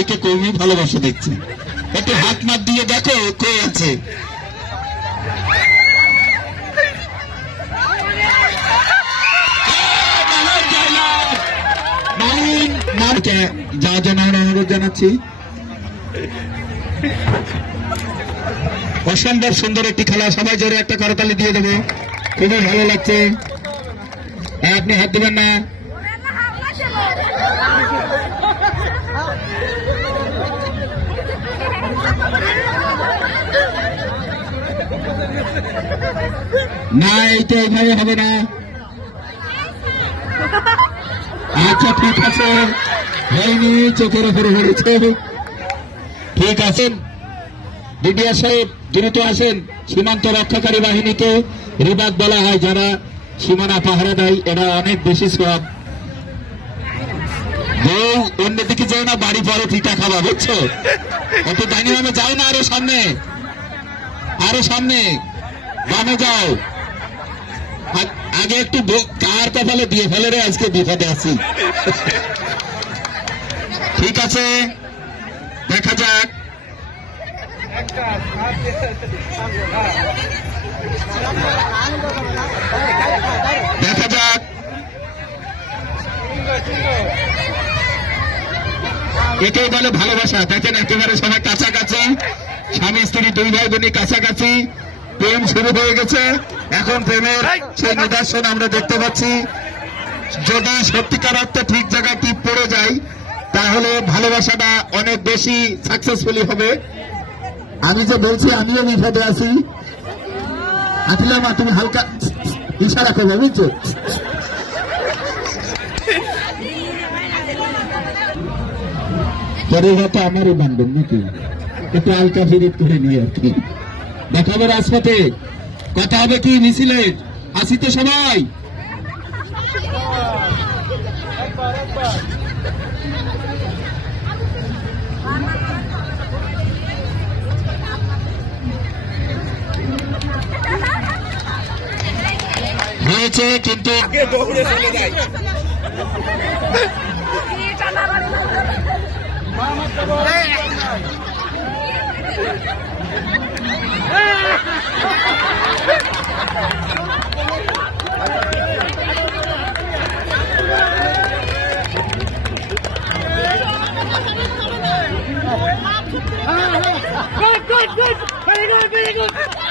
ভাবিকে কমই ভালোবাসা দেখছে। একটু হাত মাত দিয়ে দেখো কে আছে। যাওয়ার জন্য আমরা অনুরোধ জানাচ্ছি। অসম্ভব সুন্দর একটি খেলা, সবাই জোরে একটা করতালি দিয়ে দেবো, খুবই ভালো লাগছে। আপনি হাত দেবেন না। না, এইটা এইভাবে হবে না। আচ্ছা ঠিক আছে, হয়নি, চোখের উপরে পড়েছে। ঠিক আছেন বিডিআর সাহেব, দ্রুত আসেন। সীমান্ত রক্ষাকারী বাহিনীকে রিবাদ বলা হয়, যারা সীমানা পাহারা দেয়, এরা অনেক বেশি সব। অন্যদিকে যাও না, বাড়ি পরে পিঠা খাবা, বুঝছো? একটু ডাইনি বামে যাও না, আরো সামনে, আরো সামনে বামে যাও। আগে একটু কার কপালে দিয়ে ফেলে রে, আজকে বিপদে আছি। ঠিক আছে, দেখা যাক। দেখা যাক, এটাই বলে ভালোবাসা। দেখেন একেবারে সবাই কাছাকাছি, স্বামী স্ত্রী দুই ভাই বোনই কাছাকাছি, প্রেম শুরু হয়ে গেছে। এখন প্রেমের সেই নিদর্শন আমরা দেখতে পাচ্ছি। যদি সত্যিকার অর্থে ঠিক জায়গায় টিপ পড়ে যায়, তাহলে ভালোবাসাটা অনেক বেশি সাকসেসফুলি হবে। আমি যে বলছি আমিও বিপদে আছি। আতিলা মা, তুমি হালকা ইশারা করবে, বুঝছো? পরের রাতে আমারই বান্ধব নাকি, একটু হালকা ফিরিত করে নিয়ে আর কি। দেখাবো রাজপথে, কথা হবে কি মিছিলে। আসি তো সবাই। হয়েছে কিন্তু Good, good, good. Very good, very good.